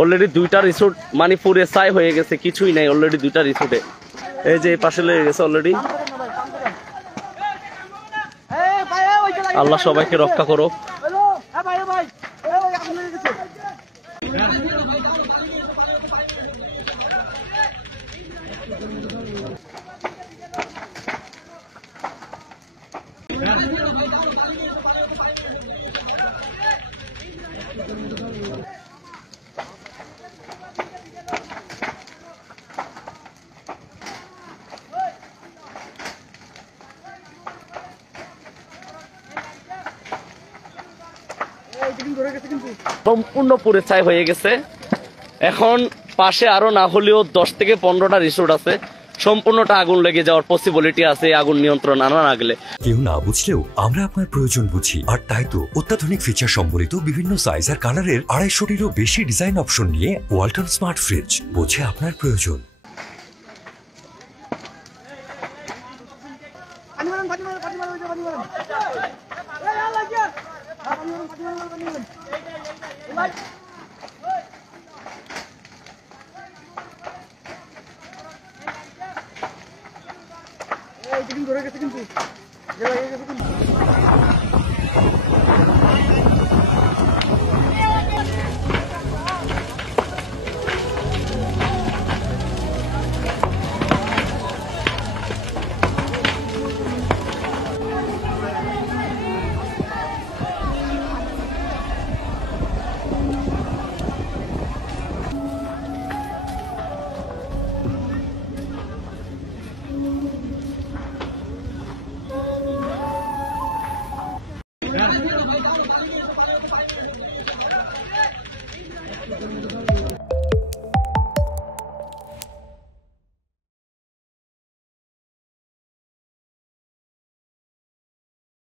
Already দুইটা resort মানে পুরে ছাই হয়ে গেছে, কিছুই নাই অলরেডি দুইটা রিসোর্টে। এই যে এই পাশে লেগে গেছে অলরেডি। আল্লাহ সবাইকে রক্ষা করো। সম্পূর্ণ পুরে ছাই হয়ে গেছে। এখন পাশে আরো না হলেও 10 থেকে 15টা রিসোর্ট আছে, সম্পূর্ণটা আগুন লেগে যাওয়ার পসিবিলিটি আছে আগুন নিয়ন্ত্রণ আনা না গেলে। কেউ না বুঝলেও আমরা আপনার প্রয়োজন বুঝি, আর তাই তো অত্যাধুনিক ফিচার সম্বলিত বিভিন্ন সাইজ আর কালারের 250টিরও বেশি ডিজাইন অপশন নিয়ে ওয়ালটন স্মার্ট ফ্রিজ বোঝে আপনার প্রয়োজন। ধরে গেছে কিন্তু